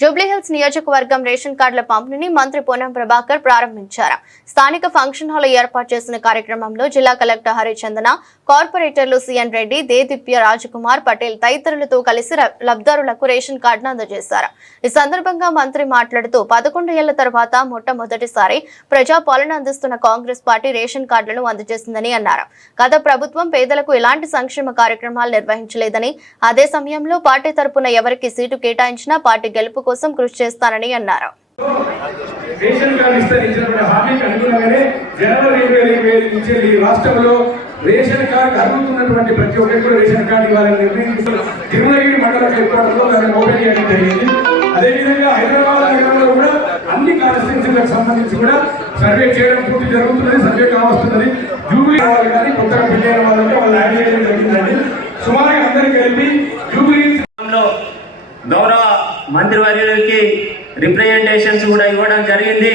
జూబ్లీహిల్స్ నియోజకవర్గం రేషన్ కార్డుల పంపిణీని మంత్రి పూనం ప్రభాకర్ ప్రారంభించారు. స్థానిక ఫంక్షన్ హాల్ ఏర్పాటు చేసిన కార్యక్రమంలో జిల్లా కలెక్టర్ హరిచందన కార్పొరేటర్లు సిఎన్ రెడ్డి దేదీప్య రాజకుమార్ పటేల్ తదితరులతో కలిసి లబ్ధారులకు రేషన్ కార్డును అందజేశారు. ఈ సందర్భంగా మంత్రి మాట్లాడుతూ పదకొండు ఏళ్ళ తర్వాత మొట్టమొదటిసారి ప్రజాపాలన అందిస్తున్న కాంగ్రెస్ పార్టీ రేషన్ కార్డులను అందజేసిందని అన్నారు. గత ప్రభుత్వం పేదలకు ఎలాంటి సంక్షేమ కార్యక్రమాలు నిర్వహించలేదని అదే సమయంలో పార్టీ తరపున ఎవరికి సీటు కేటాయించినా పార్టీ గెలుపు కోసం కృషి చేస్తానని అన్నారు. రేషన్ కార్డు విస్తరించినటువంటి హామీకి అనుగుణంగానే జనవరి ఇరవై ఇరవై నుంచి ఈ రాష్ట్రంలో రేషన్ కార్డు అడుగుతున్నటువంటి ప్రతి ఒక్కరికి రేషన్ కార్డు ఇవ్వాలని నిర్ణయించారు తిరుమలగిరి మండల ఏర్పాటులో దాన్ని ఓపెన్ చేయడం జరిగింది. అదేవిధంగా హైదరాబాద్ నగరంలో కూడా అన్ని కాన్స్టిట్యూన్సీలకు సంబంధించి కూడా సర్వే చేయడం పూర్తి జరుగుతున్నది సర్వే కావస్తున్నది. జూబ్లీ వాళ్ళు కానీ కొత్తగా పెళ్ళైన వాళ్ళు ఉంటే వాళ్ళు యాడ్ చేయడం జరిగిందండి. సుమారుగా అందరికీ కలిపి జూబ్లీ గౌరవ మంత్రివర్యులకి రిప్రజెంటేషన్స్ కూడా ఇవ్వడం జరిగింది.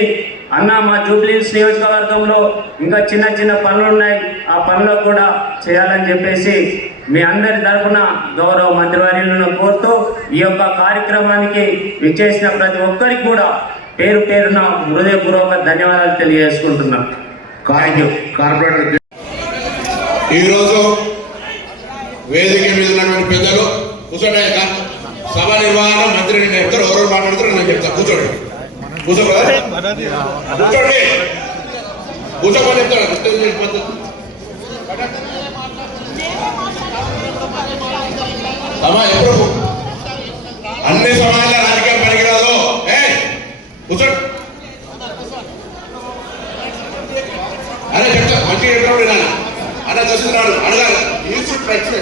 అన్న మా జూబ్లీస్ నియోజకవర్గంలో ఇంకా చిన్న చిన్న పనులు ఉన్నాయి. ఆ పనులకు కూడా చేయాలని చెప్పేసి మీ అందరి తరఫున గౌరవ మంత్రివర్యులను కోరుతూ ఈ యొక్క కార్యక్రమానికి విచ్చేసిన ప్రతి ఒక్కరికి కూడా పేరు పేరున హృదయపూర్వక ధన్యవాదాలు తెలియజేసుకుంటున్నాను ఈరోజు వేదిక మీద ఉన్నటువంటి పెద్దలు కూర్చోండి సభ నిర్వహణ మంత్రి నేను చెప్తారు ఎవరు మాట్లాడతారు నేను చెప్తా. కూర్చోండి. కూర్చోండి కూర్చోండి. కూర్చోమని చెప్తాడు కూర్చొని చెప్పొద్దు. సభ ఎప్పుడు? అన్ని సమాజాల రాజకీయం పనికిరాదు. ఏ కూర్చోండి. అరే చెప్తా. మంచిగా చెప్పినప్పుడు నాన్న. అన్న చూస్తున్నాడు. అడగాలి. ఈజీ ప్రశ్న.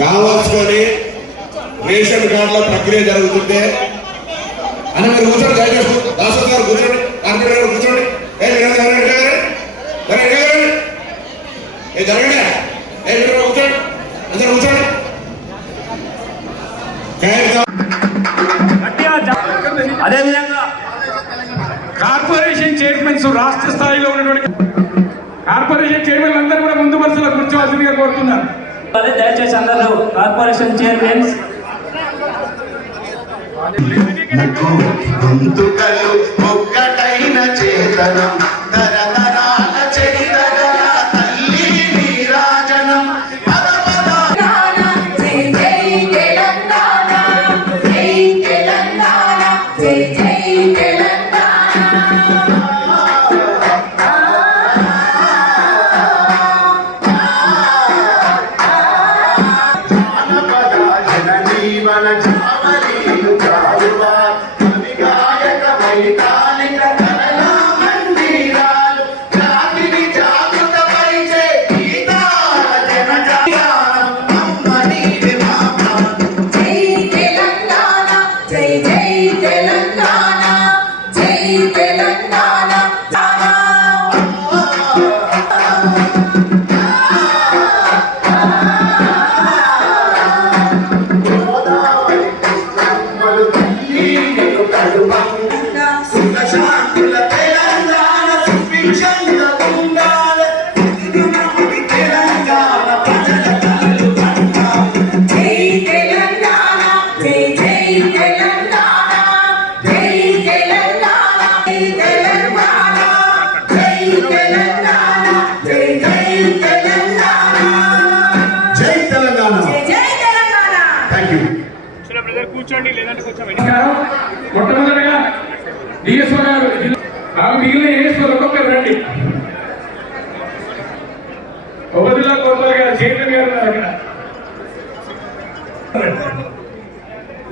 కావాల్సుకొని రేషన్ కార్డుల ప్రక్రియ జరుగుతుంటే అని మీరు కూర్చోండి దయచేసి. దాసో గారు కూర్చోండి కార్పొరేటర్ గారు కూర్చోండి. ఏ జరగండి జరగండి జరగండి ఏ జరగండి చైర్మన్స్ రాష్ట్ర స్థాయిలో ఉన్నటువంటి కార్పొరేషన్ చైర్మన్ అందరూ కూడా ముందు వరుసలో కూర్చోవాల్సిందిగా కోరుతున్నారు. అదే దయచేసి అందరూ కార్పొరేషన్ చైర్మన్స్. vai ficar. అక్కడ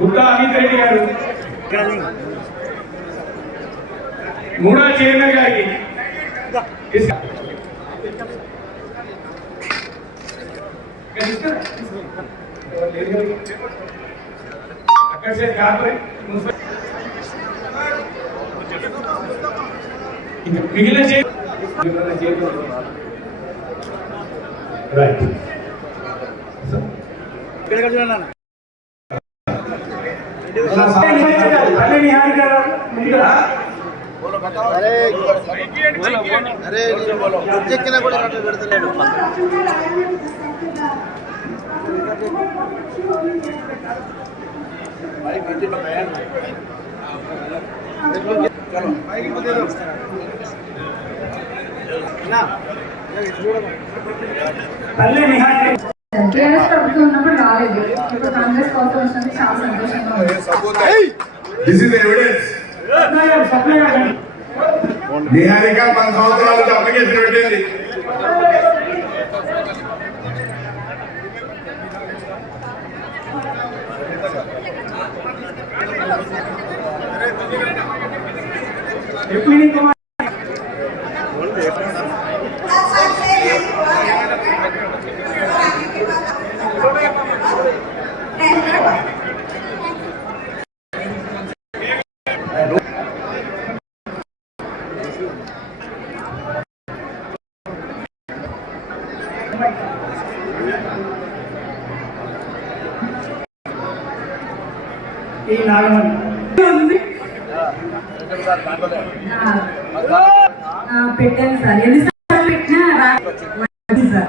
గుత్తా అమిత్ రెడ్డి గారు మూడో చైర్మన్ గారికి తీసుకు- ఇక్కడ తీసుకురా. ఎవరు లేరు కదా? అక్కడ సైడ్ కార్పొరేట్ మున్సిపల్ ఇంకా మిగిలిన చే మిగిలిన చే- రైట్ పల్లె నిహారిక టీఆర్ఎస్ ప్రభుత్వం ఉన్నప్పుడు రాలేదు ఇప్పుడు కాంగ్రెస్ ప్రభుత్వం వచ్చినందుకు చాలా సంతోషంగా ఉంది దిస్ ఇస్ ఎవిడెన్స్ నిహారిక పది సంవత్సరాలు అప్లికేషన్ పెట్టింది ఆ, పెట్టాను సార్. ఎన్నిసార్లు పెట్టినా రా- సార్.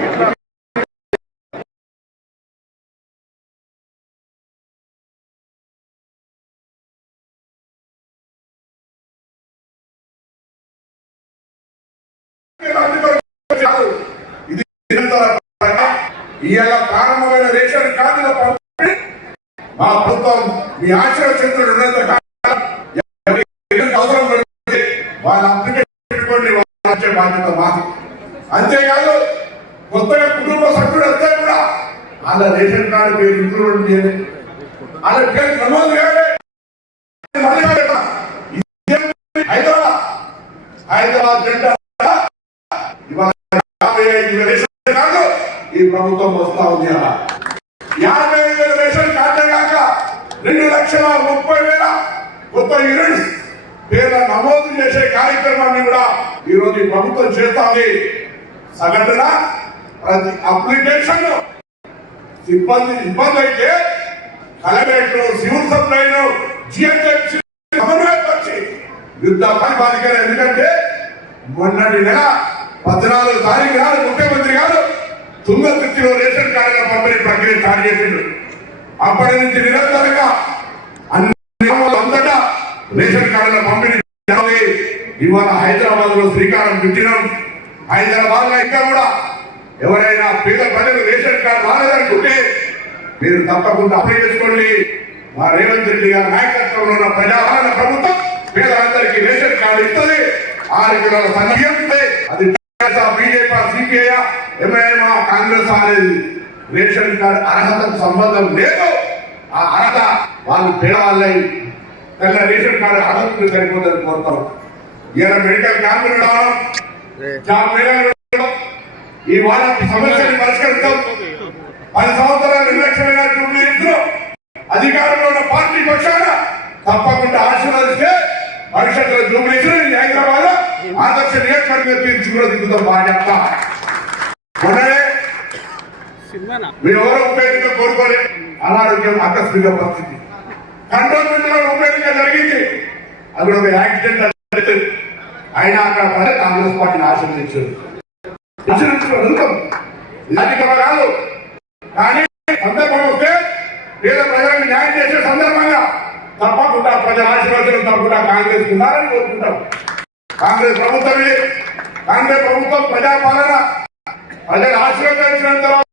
ఇవాళ ప్రారంభమైన రేషన్ కార్డుల పంపిణీ మా ప్రభుత్వం మీ ఆశీర్వచంద్రుడు ఉన్నంత కాలం అవసరం పడుతుంది వాళ్ళ అప్లికేషన్ పెట్టుకోండి వాళ్ళు వచ్చే బాధ్యత మాది. అంతేకాదు కొత్తగా కుటుంబ సభ్యుడు వస్తే కూడా వాళ్ళ రేషన్ కార్డు పేరు ఇంక్లూడ్ చేయాలి వాళ్ళ పేరు నమోదు చేయాలి. హైదరాబాద్. హైదరాబాద్ జెండా ఇవాళ యాభై ఐదు రేషన్ కార్డు. ఈ ప్రభుత్వం వస్తా ఉంది అలా. యాభై ఐదు వేల రేషన్ కార్డు కాక రెండు లక్షల ముప్పై వేల కొత్త యూనిట్స్ పేర్ల నమోదు చేసే కార్యక్రమాన్ని కూడా ఈ రోజు ఈ ప్రభుత్వం చేస్తుంది సగటున ప్రతి అప్లికేషన్ సిబ్బంది ఇబ్బంది అయితే కలెక్టర్ సివిల్ సప్లైలు జిహెచ్ఎంసీ వచ్చి యుద్ధ బాధికారు ఎందుకంటే మొన్నటి నెల పద్నాలుగు తారీఖు నాడు ముఖ్యమంత్రి గారు తుంగతుర్తిలో రేషన్ కార్డుల పంపిణీ ప్రక్రియ స్టార్ట్ చేసిండు. అప్పటి నుంచి నిరంతరంగా అన్ని అంతటా రేషన్ కార్డుల పంపిణీ ఇవాళ హైదరాబాద్లో శ్రీకారం చుట్టినాం. హైదరాబాద్లో ఇంకా కూడా ఎవరైనా పేద ప్రజలు రేషన్ కార్డు రాలేదనుకుంటే మీరు తప్పకుండా అప్లై చేసుకోండి. మా రేవంత్ రెడ్డి గారి నాయకత్వంలో ఉన్న ప్రజాపాలన ప్రభుత్వం పేదలందరికీ రేషన్ కార్డు ఇస్తుంది. ఆరు కిలోల సంఘం అది బీజేపీ సిపిఐ ఎంఐఎం అనేది రేషన్ కార్డు అర్హతకు సంబంధం లేదు. ఆ అర్హత వాళ్ళు పేదవాళ్ళై తెల్ల రేషన్ కార్డు అర్హతకు సరిపోతుందని కోరుతాం. ఈయన మెడికల్ క్యాంపులు రావడం జాబ్ ఈ వాళ్ళ సమస్యని పరిష్కరిస్తాం. పది సంవత్సరాలు నిర్లక్ష్యంగా జూబ్లీలో అధికారంలో ఉన్న పార్టీ పక్షాన తప్పకుండా ఆశీర్వదిస్తే భవిష్యత్తులో జూబ్లీస్ హైదరాబాద్ ఆదర్శ నియోజకవర్గం తీర్చుకున్న దిగుతాం బాధ్యత మొన్ననే మీరు కోరుకోలే. అనారోగ్యం ఆకస్మిక పరిస్థితి. కంటోన్మెంట్లో ఉప జరిగింది. అది ఒక యాక్సిడెంట్ జరిగింది. అయినా అక్కడ పడే కాంగ్రెస్ పార్టీని ఆశీర్వదించారు. ఆశీర్వదించుకోవడం అధికారం కాదు. కానీ సందర్భం వస్తే పేద ప్రజలకు న్యాయం చేసే సందర్భంగా తప్పకుండా ప్రజల ఆశీర్వచనం తప్పకుండా కాంగ్రెస్ ఉండాలని కోరుకుంటాం. కాంగ్రెస్ ప్రభుత్వమే. కాంగ్రెస్ ప్రభుత్వం ప్రజాపాలన. ప్రజలు ఆశీర్వదించిన తర్వాత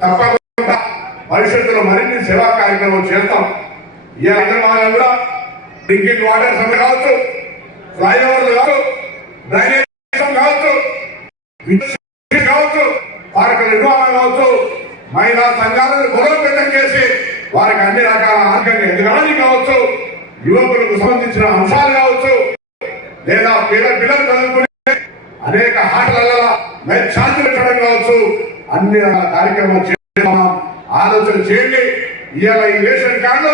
తప్పకుండా భవిష్యత్తులో మరిన్ని సేవా కార్యక్రమాలు చేస్తాం. ఈ హైదరాబాద్ కూడా డ్రింకింగ్ వాటర్ సమ్మె కావచ్చు ఫ్లైఓవర్లు కావచ్చు డ్రైనేజ్ కావచ్చు కావచ్చు వారికి నిర్వహణ కావచ్చు మహిళా సంఘాలను బలోపేతం చేసి వారికి అన్ని రకాల ఆర్థికంగా ఎదగడానికి కావచ్చు యువకులకు సంబంధించిన అంశాలు కావచ్చు లేదా పేద పిల్లలు చదువుకునే అనేక ఆటల ఛార్జీలు పెట్టడం కావచ్చు అన్ని కార్యక్రమాలు చేస్తున్నాం ఆలోచన చేయండి. ఇవాళ ఈ రేషన్ కార్డు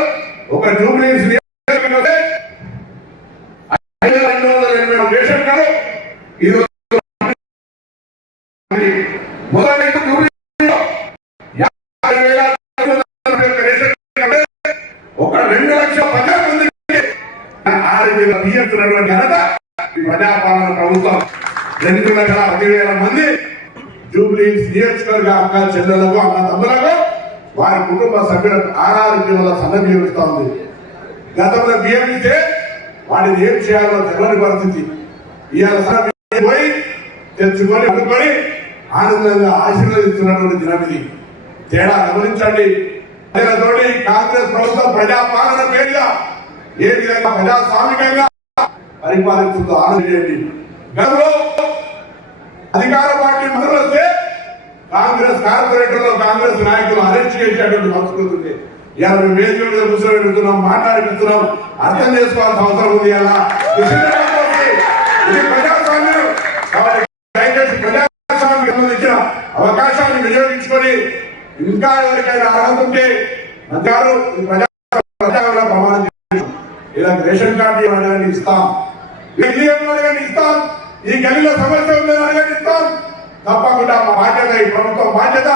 ఒక జూబ్లీస్ ఒక రేషన్ కార్డు ఒక రెండు లక్షల పదిహేను ఆరు వేల బియ్యంతున్నటువంటి ఘనత ప్రజాపాలన ప్రభుత్వం. రెండు లక్షల పదివేల మంది జూబ్లీస్ నియోజకవర్గ అక్క చెల్లెలకు అన్న తమ్ములకు వారి కుటుంబ సభ్యుల ఆరారోగ్యం వల్ల ఉంది. గతంలో బియ్యం ఇస్తే వాడిని ఏం చేయాలో తెలియని పరిస్థితి. ఇవాళ పోయి తెచ్చుకొని అనుకొని ఆనందంగా ఆశీర్వదిస్తున్నటువంటి దినం ఇది తేడా గమనించండి. తోటి కాంగ్రెస్ ప్రభుత్వం ప్రజాపాలన పేరుగా ఏ విధంగా ప్రజాస్వామికంగా పరిపాలిస్తుందో ఆనందండి గతంలో అధికార పార్టీ మొదలొస్తే కాంగ్రెస్ కార్పొరేటర్లో కాంగ్రెస్ నాయకులు అరెస్ట్ చేసేటువంటి సంస్కృతి ఉంది. ఇలా మేము వేదిక మీద కూర్చొని పెడుతున్నాం మాట్లాడిపిస్తున్నాం అర్థం చేసుకోవాల్సిన అవసరం ఉంది అలా ఇది ప్రజాస్వామ్యం. కాబట్టి దయచేసి ప్రజాస్వామ్యం సంబంధించిన అవకాశాన్ని వినియోగించుకొని ఇంకా ఎవరికైనా అర్హత ఉంటే మంత్రి ప్రజా ప్రమాణం ఇలా రేషన్ కార్డు ఇస్తాం. ఇస్తాం. ఈ గల్లీలో సమస్య ఉందని అడగని తప్పకుండా మా బాధ్యత ఈ ప్రభుత్వం బాధ్యత.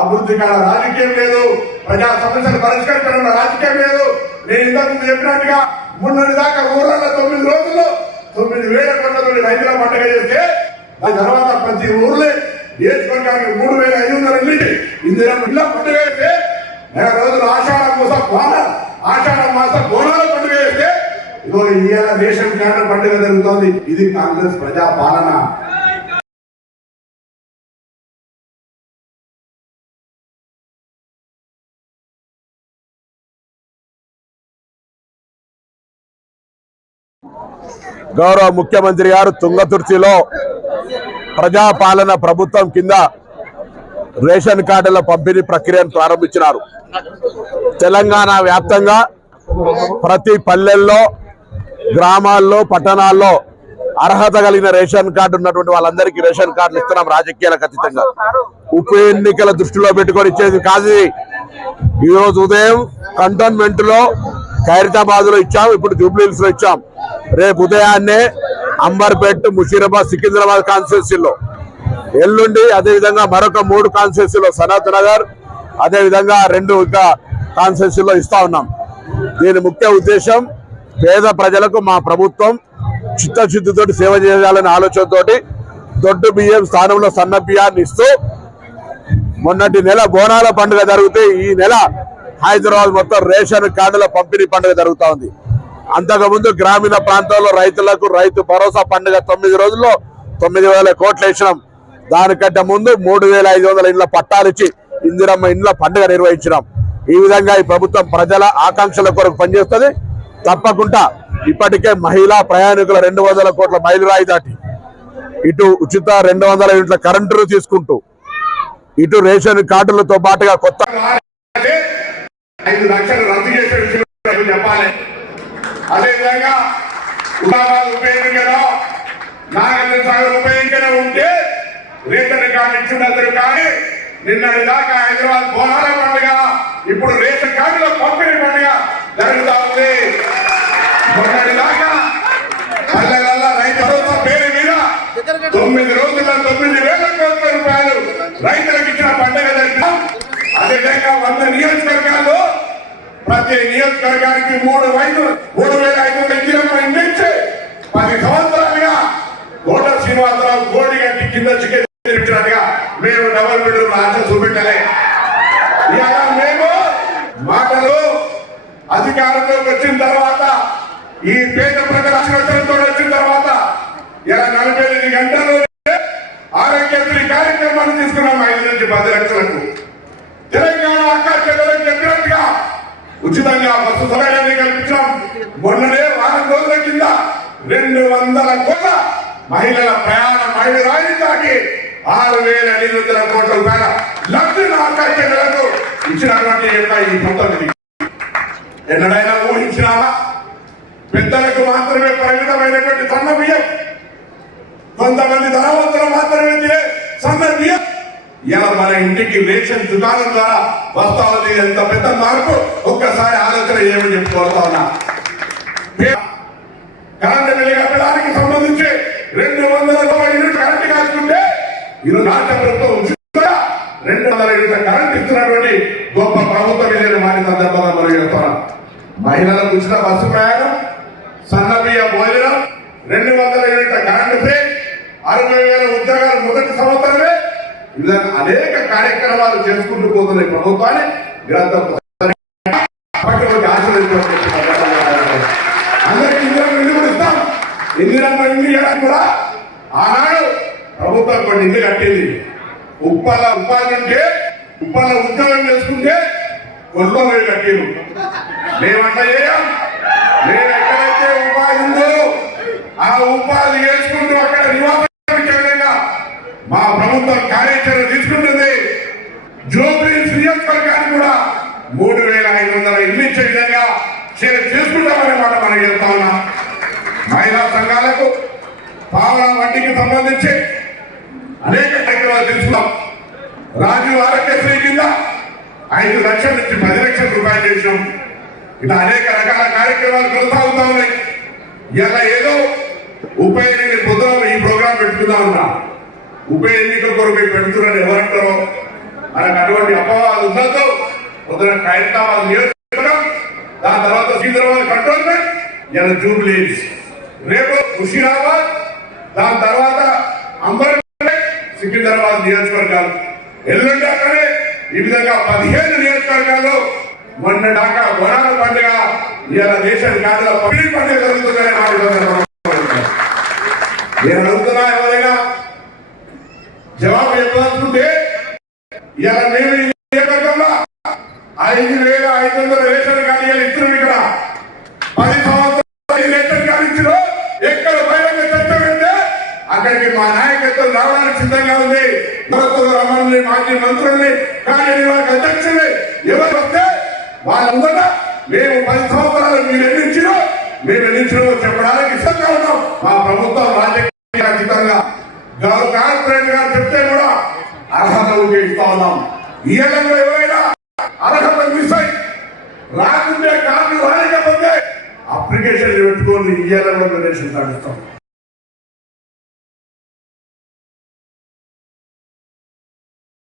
అభివృద్ధి కాల రాజకీయం లేదు. ప్రజా సమస్యలు పరిష్కరించడం రాజకీయం లేదు. నేను ఇంతకు చెప్పినట్టుగా మున్నటి దాకా ఊర్లలో తొమ్మిది రోజుల్లో తొమ్మిది వేల కోట్లతో రైతుల పండుగ చేస్తే దాని తర్వాత ప్రతి ఊర్లే నియోజకవర్గానికి మూడు వేల ఐదు వందల ఇల్లు ఇందిరా ఇళ్ళ పండుగ చేస్తే నెల రోజులు ఆషాఢ మాస ఆషాఢ మాస బోనాల పండుగ చేస్తే ఇదో ఇవాళ రేషన్ కార్డు పండుగ జరుగుతోంది. ఇది కాంగ్రెస్ ప్రజా పాలన గౌరవ ముఖ్యమంత్రి గారు తుంగతుర్తిలో ప్రజాపాలన ప్రభుత్వం కింద రేషన్ కార్డుల పంపిణీ ప్రక్రియను ప్రారంభించినారు. తెలంగాణ వ్యాప్తంగా ప్రతి పల్లెల్లో గ్రామాల్లో పట్టణాల్లో అర్హత కలిగిన రేషన్ కార్డు ఉన్నటువంటి వాళ్ళందరికీ రేషన్ కార్డులు ఇస్తున్నాం రాజకీయాలకు అతీతంగా. ఉప ఎన్నికల దృష్టిలో పెట్టుకొని ఇచ్చేది కాదు ఈరోజు ఉదయం కంటోన్మెంట్లో ఖైరతాబాద్లో ఇచ్చాం ఇప్పుడు జూబ్లీహిల్స్లో ఇచ్చాం. రేపు ఉదయాన్నే అంబర్పేట్ ముషీరాబాద్ సికింద్రాబాద్ కాన్స్టిట్యూన్సీలో. ఎల్లుండి అదేవిధంగా మరొక మూడు కాన్స్టిట్యూన్సీలో సనత్ నగర్ అదేవిధంగా రెండు ఇంకా కాన్స్టిట్యూన్సీలో ఇస్తా ఉన్నాం. దీని ముఖ్య ఉద్దేశం పేద ప్రజలకు మా ప్రభుత్వం చిత్తశుద్ధితో సేవ చేయాలనే ఆలోచనతోటి దొడ్డు బియ్యం స్థానంలో సన్న బియ్యాన్ని ఇస్తూ మొన్నటి నెల బోనాల పండుగ జరిగితే ఈ నెల హైదరాబాద్ మొత్తం రేషన్ కార్డుల పంపిణీ పండుగ జరుగుతూ ఉంది. అంతకుముందు గ్రామీణ ప్రాంతాల్లో రైతులకు రైతు భరోసా పండుగ తొమ్మిది రోజుల్లో తొమ్మిది వేల కోట్లు ఇచ్చినాం. దానికంటే ముందు మూడు వేల ఐదు వందల ఇండ్ల పట్టాలిచ్చి ఇందిరమ్మ ఇండ్ల పండుగ నిర్వహించినాం. ఈ విధంగా ఈ ప్రభుత్వం ప్రజల ఆకాంక్షల కొరకు పనిచేస్తుంది. తప్పకుండా ఇప్పటికే మహిళా ప్రయాణికుల రెండు వందల కోట్ల మైలురాయి దాటి ఇటు ఉచిత రెండు వందల యూనిట్ల కరెంటును తీసుకుంటూ ఇటు రేషన్ కార్డులతో పాటుగా కొత్త అదేవిధంగా ఉంటే రేషన్ కార్డు కానీ నిన్నటి దాకా హైదరాబాద్ బోనాల పండుగ ఇప్పుడు రేషన్ కార్డుల పంపిణీ పండుగ జరుగుతా ఉంది. మొన్నటి దాకా రైతు భరోసా పేరు మీద తొమ్మిది రోజుల తొమ్మిది వేల కోట్ల రూపాయలు రైతులకు ఇచ్చిన పండుగ జరిపాం అదేవిధంగా వంద నియోజకవర్గాల్లో ప్రతి నియోజకవర్గానికి మూడు ఐదు మూడు వేల ఐదు వందల ఇందిరమ్మ ఇండిచి పది సంవత్సరాలుగా కోట శ్రీనివాసరావు కోడి గంటి కింద చికెన్ ఇచ్చినట్టుగా మేము డబల్ బెడ్రూమ్ ఆశ చూపెట్టలే. ఇవాళ మేము మాటలు అధికారంలోకి వచ్చిన తర్వాత ఈ పేద ప్రజల ఆశీర్వచనంతో వచ్చిన తర్వాత ఇలా నలభై ఐదు గంటలు ఆరోగ్యశ్రీ కార్యక్రమాన్ని తీసుకున్నాం ఐదు నుంచి పది లక్షలకు. తెలంగాణ అక్క చెల్లెలకు చెప్పినట్టుగా ఉచితంగా బస్సు సౌకర్యాన్ని కల్పించాం. మొన్ననే వారం రోజుల కింద రెండు వందల కోట్ల మహిళల ప్రయాణ మహిళ రాయి తాకి ఆరు వేల ఎనిమిది వందల కోట్ల రూపాయల లబ్ధిన నాయకులకు ఇచ్చినటువంటి యొక్క ఈ పంతొమ్మిది. ఎన్నడైనా ఊహించినామా పెద్దలకు మాత్రమే పరిమితమైనటువంటి సన్న బియ్యం. కొంతమంది ధనవంతులు మాత్రమే తినే సన్న బియ్యం. ఇలా మన ఇంటికి రేషన్ దుకాణం ద్వారా వస్తా ఉంది ఎంత పెద్ద మార్పు? ఒక్కసారి ఆలోచన ఏమని చెప్పుకోతా ఉన్నా? కరెంటు బిల్లు కట్టడానికి సంబంధించి రెండు వందల తొంభై యూనిట్ కరెంట్ కాచుకుంటే ఇది రాష్ట్ర ప్రభుత్వం ఉచితంగా రెండు వందల యూనిట్ల కరెంట్ ఇస్తున్నటువంటి గొప్ప ప్రభుత్వం ఇదే మాని సందర్భంగా మనం చెప్తున్నాం మహిళలకు ఉచిత బస్సు ప్రయాణం సన్నబియ్య భోజనం రెండు వందల యూనిట్ల కరెంటు ఫ్రీ అరవై వేల ఉద్యోగాలు మొదటి సంవత్సరమే. ఇలా అనేక కార్యక్రమాలు చేసుకుంటూ పోతున్న ఈ ప్రభుత్వాన్ని గ్రంథం పట్టుకొని అందరికీ ఇందిరమ్మ ఇల్లు కూడా ఇస్తాం. ఇందిరమ్మ ఇల్లు ఇవ్వడానికి కూడా ఆనాడు ప్రభుత్వం కొన్ని ఇల్లు కట్టింది. ఉప్పల ఉపాధి ఉంటే ఉప్పల ఉద్యోగం చేసుకుంటే కొల్లో కట్టిరు మేమంటే చేయం. మేము ఆ ఉపాధి చేసుకుంటూ అక్కడ నివాసానికి మా ప్రభుత్వం కార్యాచరణ తీసుకుంటుంది. జోబ్రీ నియోజకవర్గానికి కూడా మూడు వేల ఐదు వందల ఇల్లు ఇచ్చే విధంగా చర్య చేసుకుంటామనే మాట మనం చెప్తా ఉన్నాం. మహిళా సంఘాలకు పావన వడ్డీకి సంబంధించి అనేక కార్యక్రమాలు తీసుకున్నాం రాజీవ్ ఆరోగ్యశ్రీ కింద ఐదు లక్షల నుంచి పది లక్షల రూపాయలు చేసినాం. ఇలా అనేక రకాల కార్యక్రమాలు కొనసాగుతా ఉన్నాయి. ఇలా ఏదో ఉప ఎన్నిక పొద్దున ఈ ప్రోగ్రాం పెట్టుకుందా ఉన్నా ఉప ఎన్నిక కొరకు పెడుతున్నారని ఎవరంటారో? మనకు అటువంటి అపవాదం ఉండదు పొద్దున ఖైరతాబాద్ నియోజకవర్గం దాని తర్వాత సికింద్రాబాద్ కంటోన్మెంట్ ఇలా జూబ్లీస్ రేపు ముషీరాబాద్ దాని తర్వాత అంబర్పేట్ సికింద్రాబాద్ నియోజకవర్గాలు. ఎల్లుండి అక్కడే ఈ విధంగా పదిహేను నియోజకవర్గాల్లో మొన్న దాకా వరాల పండుగ ఇలా దేశం కాదు పండుగ జరుగుతుందని మాట నేను అడుగుతున్నా ఎవరైనా? జవాబు చెప్పాల్సింటే ఇలా నేను ఐదు వేల ఐదు వందల రేషన్ కార్డులు ఇస్తున్నాం ఇక్కడ. పది సంవత్సరాలు రేషన్ కార్డు ఇచ్చిన ఎక్కడ బహిరంగ చర్చ పెడితే అక్కడికి మా నాయకత్వం రావడానికి సిద్ధంగా ఉంది. ప్రభుత్వ రమణుల్ని మాజీ మంత్రుల్ని కానీ వాళ్ళకి అధ్యక్షుల్ని ఎవరు వస్తే వాళ్ళందరూ మేము పది సంవత్సరాలు మీరు ఎన్ని మేము ఎన్ని చెప్పడానికి సిద్ధంగా ఉన్నాం. మా ప్రభుత్వం రాజకీయ ఖచ్చితంగా గౌరవ కార్పొరేట్ గారు చెప్తే కూడా అర్హత ఉంటే ఇస్తా ఉన్నాం. ఈ ఏళ్ళలో ఎవరైనా అర్హత మిస్ అయి రాకుంటే కార్డు రాలేకపోతే అప్లికేషన్ పెట్టుకొని ఈ ఏళ్ళలో సాగిస్తాం